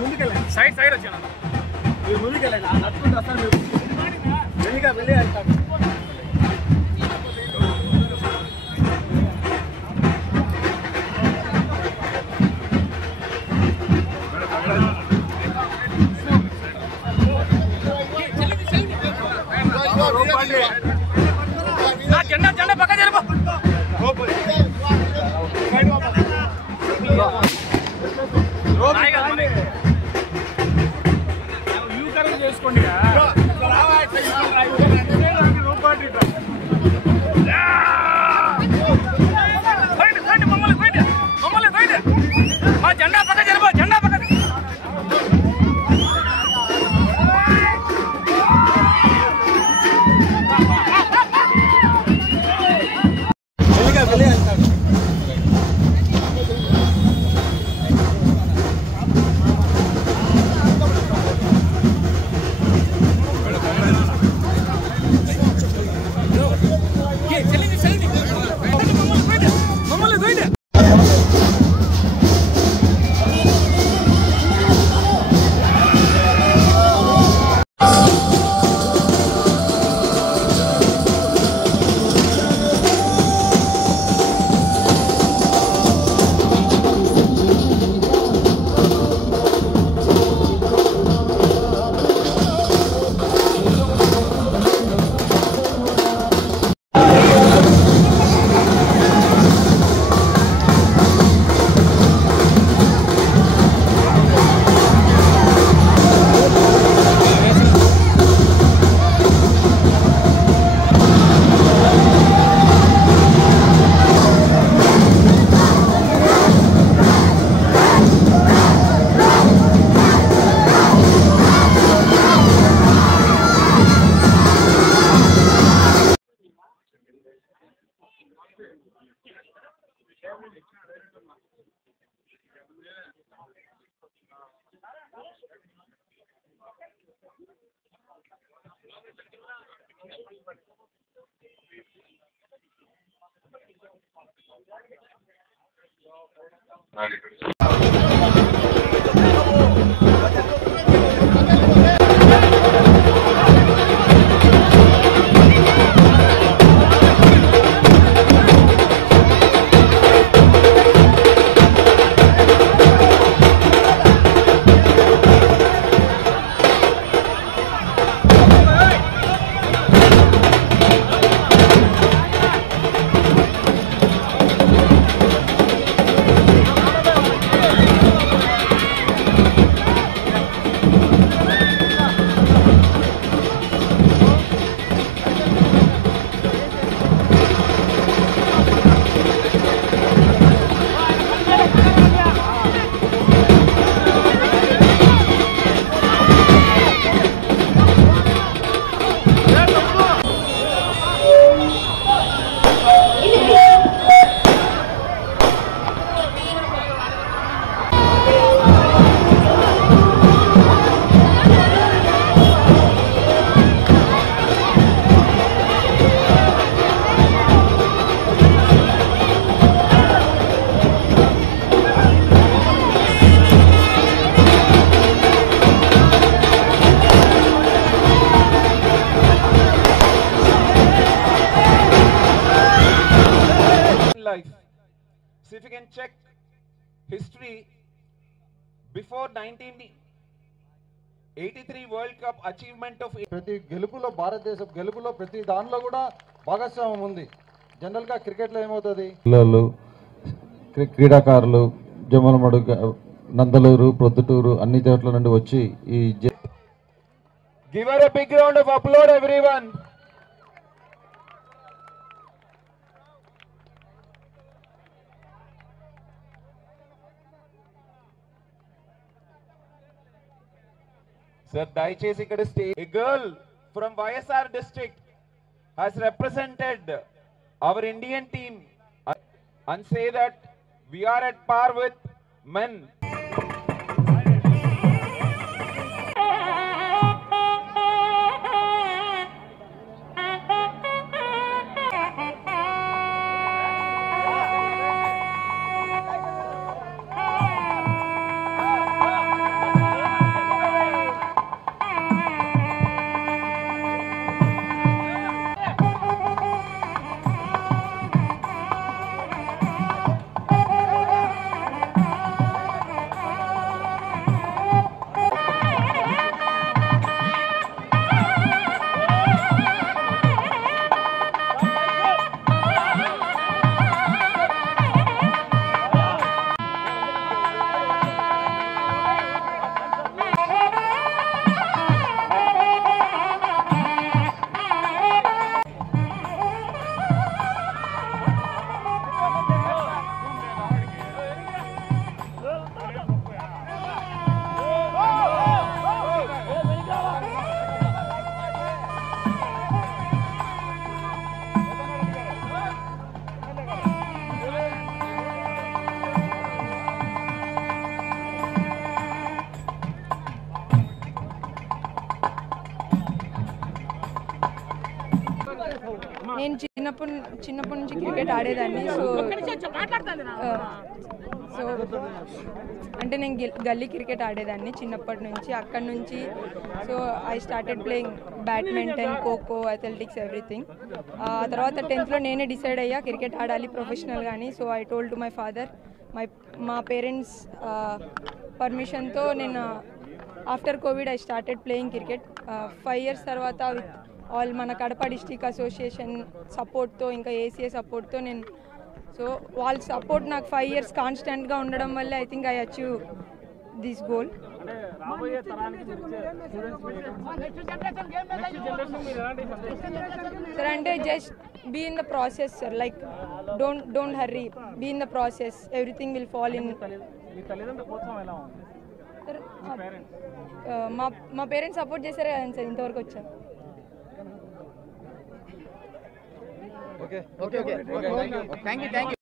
ముందుకెళ్ళండి side వచ్చాను మీరు ముందుకెళ్ళండి నడుచుకుంటూ వస్తాను మీరు వెళ్ళి వెళ్తాను జెండా పక్క జరుపు చేసుకోండి మమ్మల్ని మా జెండా పక్క జరుపు జెండా పక్క So if you can check history, before 1983 World Cup achievement of ప్రతి గెలుపులో భారతదేశం గెలుపులో ప్రతి దానిలో కూడా భాగస్వామ్యం ఉంది. జనరల్ గా క్రికెట్ లో ఏమవుతుంది, పిల్లలు క్రీడాకారులు జమ్మలమడు నందలూరు ప్రొద్దుటూరు అన్ని చోట్ల నుండి వచ్చి ఈ give her a big round of applause everyone. Sir, దయచేసి ఇక్కడ a girl from YSR district has represented our Indian team and say that we are at par with men. నేను చిన్నప్పటి నుంచి క్రికెట్ ఆడేదాన్ని. సో అంటే నేను గల్లీ క్రికెట్ ఆడేదాన్ని చిన్నప్పటి నుంచి. అక్కడి నుంచి so I started playing badminton, kho kho, athletics, everything. ఆ తర్వాత 10th నేనే డిసైడ్ అయ్యా క్రికెట్ ఆడాలి ప్రొఫెషనల్ కానీ. So I told to my father. మా పేరెంట్స్ పర్మిషన్తో నేను after Covid I started playing cricket. 5 years తర్వాత విత్ ఆల్ మన కడప డిస్ట్రిక్ట్ అసోసియేషన్ సపోర్ట్తో, ఇంకా ఏసీఏ సపోర్ట్తో నేను సో వాళ్ళ సపోర్ట్ నాకు 5 years కాన్స్టెంట్గా ఉండడం వల్ల I think I achieve this goal. Sir అంటే just be in the process sir, like don't hurry, be in the process, everything will fall in. Sir మా పేరెంట్స్ సపోర్ట్ చేశారు కదండి సార్ ఇంతవరకు వచ్చాను. Okay thank you.